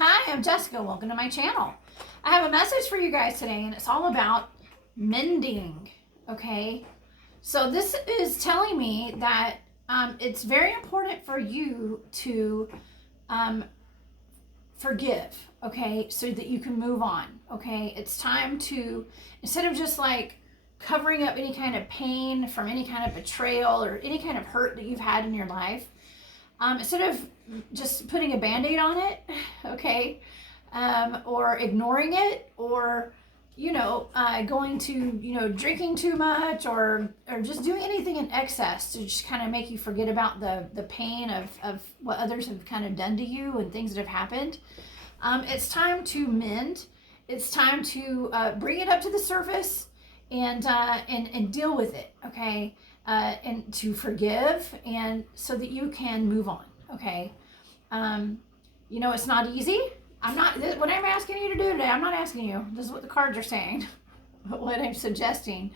Hi, I'm Jessica. Welcome to my channel. I have a message for you guys today, and it's all about mending. Okay, so this is telling me that it's very important for you to forgive. Okay, so that you can move on. Okay, it's time to, instead of just like covering up any kind of pain from any kind of betrayal or any kind of hurt that you've had in your life, instead of just putting a band-aid on it, okay, or ignoring it, or going to drinking too much, or just doing anything in excess to just kind of make you forget about the pain of what others have kind of done to you and things that have happened. It's time to mend. It's time to bring it up to the surface and deal with it, okay? And to forgive, and so that you can move on, okay? It's not easy. What I'm asking you to do today, I'm not asking you, this is what the cards are saying, but what I'm suggesting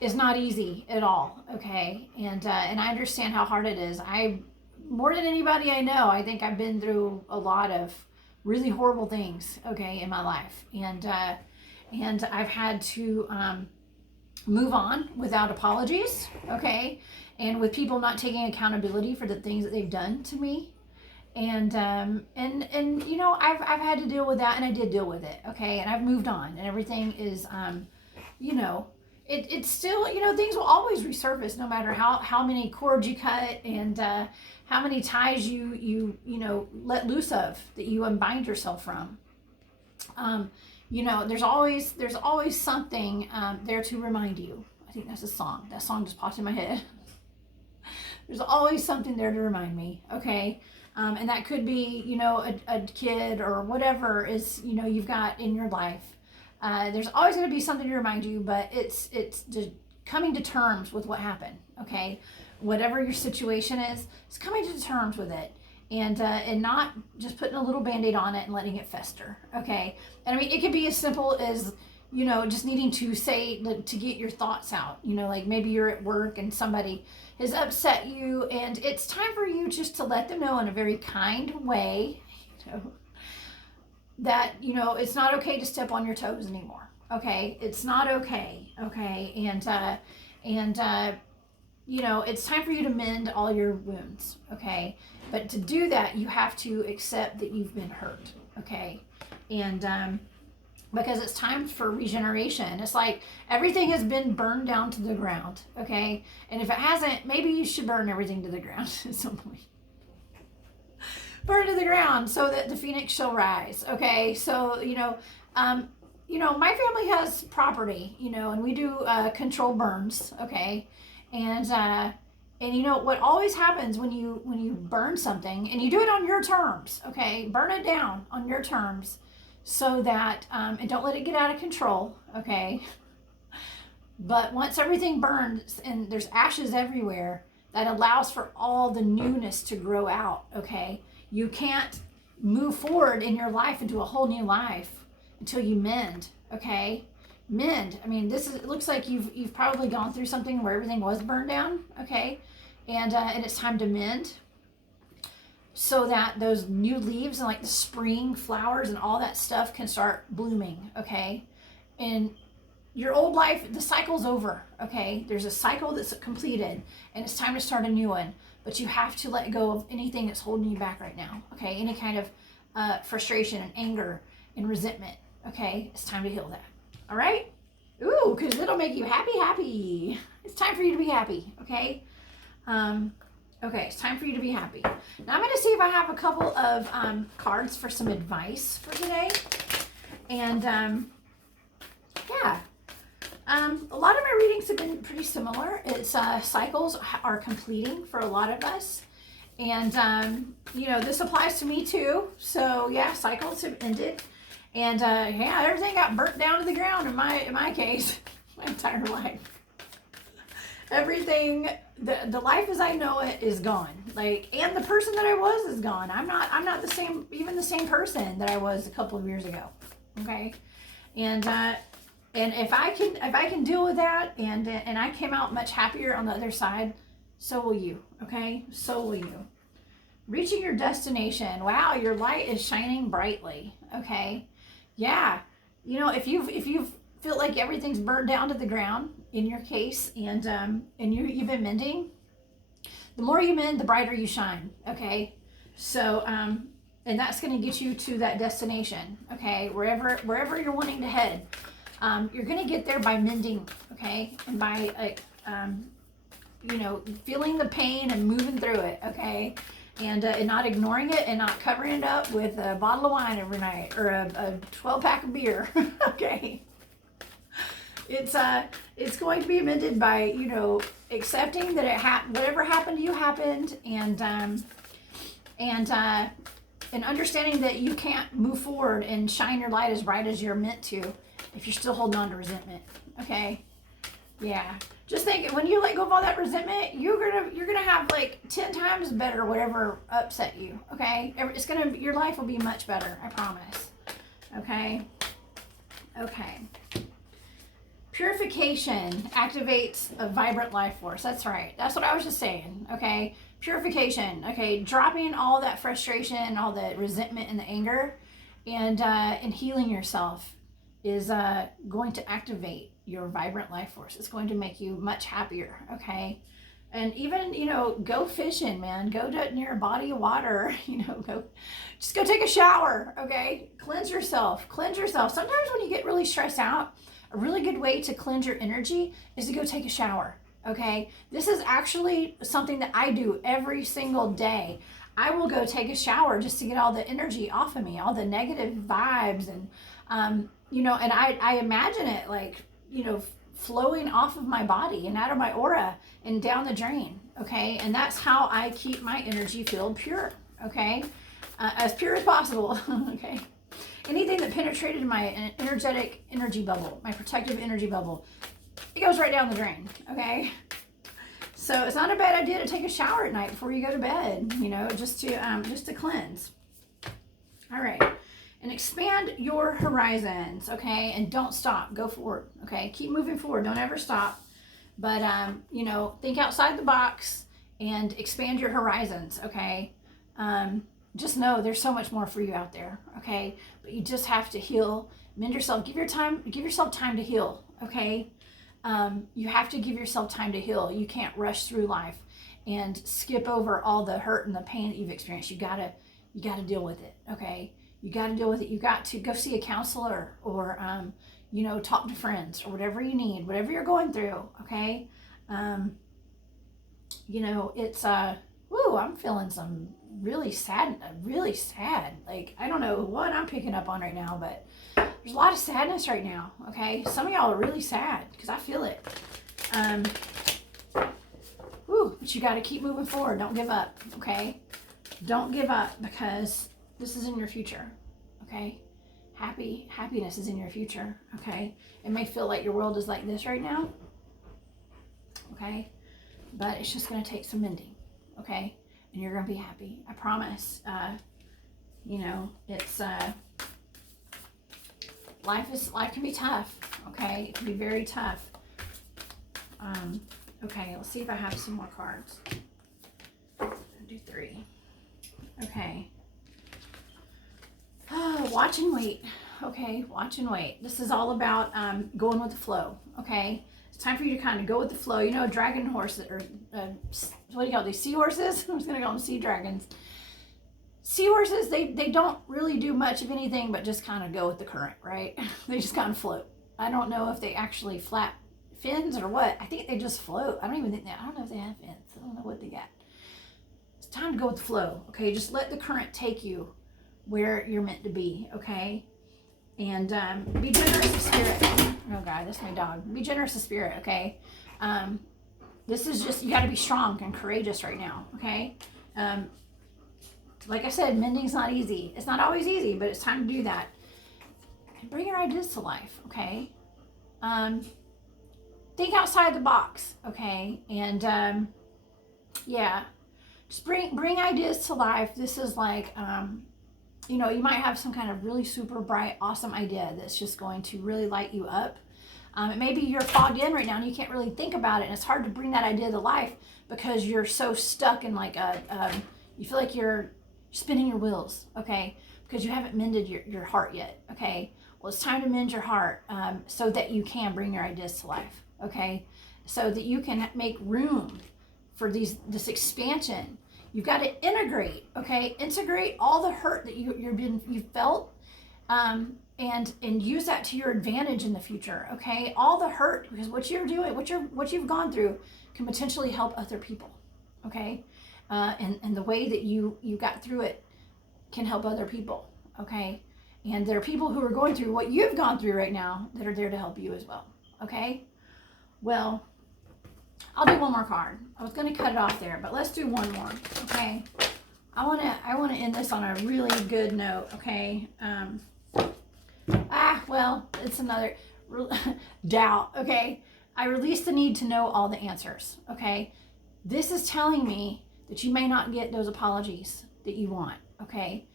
is not easy at all, okay? And I understand how hard it is. More than anybody I know, I think I've been through a lot of really horrible things, okay, in my life. And I've had to move on without apologies, okay, and with people not taking accountability for the things that they've done to me, and I've had to deal with that, and I did deal with it, okay, and I've moved on, and everything is it's still, things will always resurface no matter how many cords you cut, and how many ties you let loose of, that you unbind yourself from. There's always something there to remind you. I think that's a song. That song just popped in my head. There's always something there to remind me, okay? And that could be, a kid or whatever is, you've got in your life. There's always going to be something to remind you, but it's just coming to terms with what happened, okay? Whatever your situation is, it's coming to terms with it. And not just putting a little band-aid on it and letting it fester, okay? And I mean, it could be as simple as, just needing to say, to get your thoughts out, like maybe you're at work and somebody has upset you, and it's time for you just to let them know in a very kind way, that, it's not okay to step on your toes anymore, okay? It's not okay, okay? And it's time for you to mend all your wounds, okay? But to do that, you have to accept that you've been hurt, okay? And because it's time for regeneration. It's like everything has been burned down to the ground, okay? And if it hasn't, maybe you should burn everything to the ground at some point. Burn to the ground so that the phoenix shall rise, okay? So, my family has property, and we do control burns, okay? And what always happens when you burn something, and you do it on your terms, okay? Burn it down on your terms, so that, and don't let it get out of control, okay? But once everything burns and there's ashes everywhere, that allows for all the newness to grow out, okay? You can't move forward in your life into a whole new life until you mend, okay? Mend. I mean, it looks like you've probably gone through something where everything was burned down, okay? And it's time to mend, so that those new leaves and like the spring flowers and all that stuff can start blooming, okay? And your old life, the cycle's over, okay? There's a cycle that's completed, and it's time to start a new one. But you have to let go of anything that's holding you back right now, okay? Any kind of frustration and anger and resentment, okay? It's time to heal that, all right? Ooh, because it'll make you happy. It's time for you to be happy, okay? Okay, it's time for you to be happy. Now I'm going to see if I have a couple of cards for some advice for today. And a lot of my readings have been pretty similar. It's cycles are completing for a lot of us. And, this applies to me too. So yeah, cycles have ended. And everything got burnt down to the ground in my case, my entire life. Everything, the life as I know it is gone. And the person that I was is gone. I'm not the same, even the same person that I was a couple of years ago. Okay. And if I can deal with that, and I came out much happier on the other side, so will you. Okay. So will you. reaching your destination. Wow, your light is shining brightly. Okay. Yeah. You know, if you feel like everything's burned down to the ground in your case, and you've been mending, the more you mend, the brighter you shine. Okay. So and that's going to get you to that destination. Okay, wherever you're wanting to head, you're going to get there by mending. Okay, and by you know, feeling the pain and moving through it. Okay. And not ignoring it and not covering it up with a bottle of wine every night or a 12-pack of beer. Okay. It's going to be amended by, you know, accepting that whatever happened to you happened, and understanding that you can't move forward and shine your light as bright as you're meant to if you're still holding on to resentment. Okay. Yeah. Just think, when you let go of all that resentment, you're gonna have like 10 times better whatever upset you. Okay. Your life will be much better. I promise. Okay. Okay. Purification activates a vibrant life force. That's right. That's what I was just saying. Okay. Purification. Okay. Dropping all that frustration, all the resentment and the anger, and healing yourself is going to activate your vibrant life force. It's going to make you much happier. Okay. And even, you know, go fishing, man. Go near a body of water. You know, just go take a shower. Okay. Cleanse yourself. Cleanse yourself. Sometimes when you get really stressed out, a really good way to cleanse your energy is to go take a shower. Okay. This is actually something that I do every single day. I will go take a shower just to get all the energy off of me, all the negative vibes, and you know, and I imagine it like, you know, flowing off of my body and out of my aura and down the drain. Okay. And that's how I keep my energy field pure. Okay. As pure as possible. Okay. Anything that penetrated my energetic energy bubble, my protective energy bubble, it goes right down the drain. Okay. So it's not a bad idea to take a shower at night before you go to bed, you know, just to cleanse. All right. And expand your horizons, okay? And don't stop. Go forward, okay? Keep moving forward. Don't ever stop. But, you know, think outside the box and expand your horizons, okay? Just know there's so much more for you out there, okay? But you just have to heal, mend yourself. Give yourself time to heal, okay? You have to give yourself time to heal. You can't rush through life and skip over all the hurt and the pain that you've experienced. You gotta deal with it, okay? You got to deal with it. You got to go see a counselor, or, you know, talk to friends, or whatever you need, whatever you're going through. Okay. You know, it's, I'm feeling some really sad. Like, I don't know what I'm picking up on right now, but there's a lot of sadness right now. Okay. Some of y'all are really sad because I feel it. But you got to keep moving forward. Don't give up. Okay. Don't give up, because this is in your future, okay? Happiness is in your future, okay? It may feel like your world is like this right now, okay? But it's just going to take some mending, okay? And you're going to be happy. I promise. You know, it's life can be tough, okay? It can be very tough. Okay, let's see if I have some more cards. I'll do 3. Okay. Watch and wait. Okay, watch and wait. This is all about going with the flow. Okay, it's time for you to kind of go with the flow. You know, dragon horses, or what do you call these, seahorses? I'm just gonna call them sea dragons. Seahorses, they don't really do much of anything but just kind of go with the current, right? They just kind of float. I don't know if they actually flap fins or what. I think they just float. I don't know if they have fins. I don't know what they got. It's time to go with the flow. Okay, just let the current take you where you're meant to be, okay? And be generous of spirit. Oh God, that's my dog. Be generous of spirit, okay? This is just, you got to be strong and courageous right now, okay? Like I said, mending's not easy. It's not always easy, but it's time to do that. And bring your ideas to life, okay? Think outside the box, okay? And yeah, just bring ideas to life. This is like, you know, you might have some kind of really super bright, awesome idea that's just going to really light you up. Maybe you're fogged in right now and you can't really think about it, and it's hard to bring that idea to life because you're so stuck in like a You feel like you're spinning your wheels, okay? Because you haven't mended your heart yet, okay? Well, it's time to mend your heart so that you can bring your ideas to life, okay? So that you can make room for this expansion. You've got to integrate, okay? Integrate all the hurt that you felt, and use that to your advantage in the future, okay? All the hurt, because what you're doing, what you've gone through, can potentially help other people, okay? And the way that you got through it can help other people, okay? And there are people who are going through what you've gone through right now that are there to help you as well, okay? Well, I'll do one more card. I was going to cut it off there, but let's do one more, okay? I want to end this on a really good note, okay? Well, it's another doubt, okay? I release the need to know all the answers, okay? This is telling me that you may not get those apologies that you want, okay?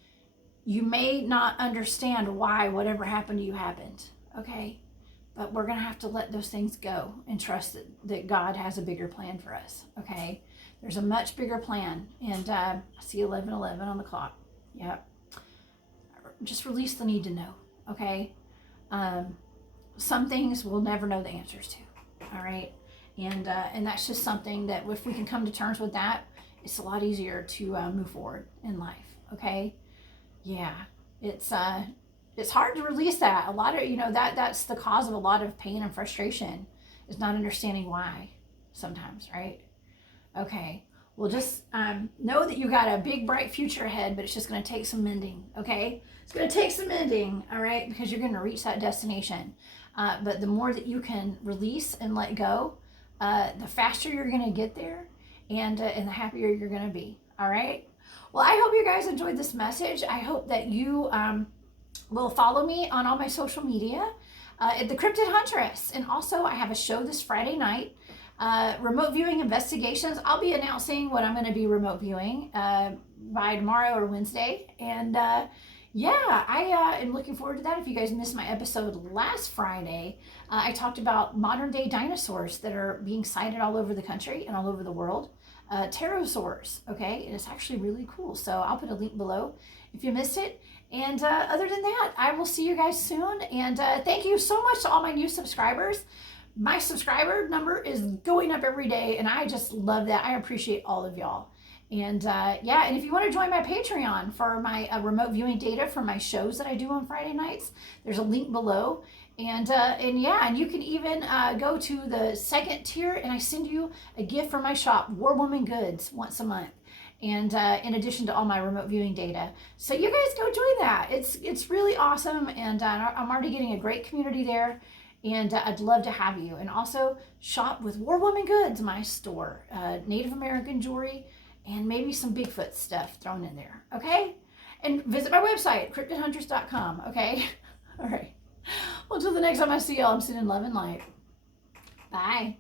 You may not understand why whatever happened to you happened, okay? But we're going to have to let those things go and trust that God has a bigger plan for us, okay? There's a much bigger plan, and I see 11:11 on the clock. Yep. Just release the need to know, okay? Some things we'll never know the answers to, all right? And that's just something that if we can come to terms with that, it's a lot easier to move forward in life, okay? Yeah, it's hard to release that. A lot of, that's the cause of a lot of pain and frustration, is not understanding why sometimes, right? Okay, well, just know that you got a big, bright future ahead, but it's just going to take some mending, okay? It's going to take some mending, all right, because you're going to reach that destination. But the more that you can release and let go, the faster you're going to get there, and the happier you're going to be, all right? Well, I hope you guys enjoyed this message. I hope that you will follow me on all my social media at the Cryptid Huntress. And also, I have a show this Friday night, remote viewing investigations. I'll be announcing what I'm going to be remote viewing by tomorrow or Wednesday. And yeah, I am looking forward to that. If you guys missed my episode last Friday, I talked about modern day dinosaurs that are being sighted all over the country and all over the world. Pterosaurs, okay? And it's actually really cool. So I'll put a link below if you missed it. And other than that, I will see you guys soon. And thank you so much to all my new subscribers. My subscriber number is going up every day, and I just love that. I appreciate all of y'all. And yeah, and if you want to join my Patreon for my remote viewing data for my shows that I do on Friday nights, there's a link below. And yeah, and you can even go to the second tier, and I send you a gift from my shop, War Woman Goods, once a month. And in addition to all my remote viewing data. So you guys go join that. It's really awesome, and I'm already getting a great community there, and I'd love to have you. And also shop with War Woman Goods, my store, Native American jewelry, and maybe some Bigfoot stuff thrown in there, okay? And visit my website, cryptidhuntress.com, okay? All right. Well, until the next time I see y'all, I'm sending love and light. Bye.